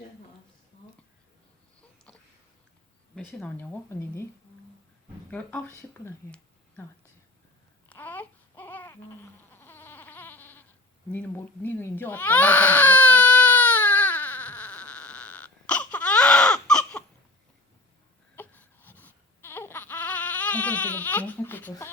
시에 나왔어? 몇 시에 나왔냐고? 언니니? 9시 10분에 나왔지. 니는 이제 왔다. 나 지금 방송 찍고 있어.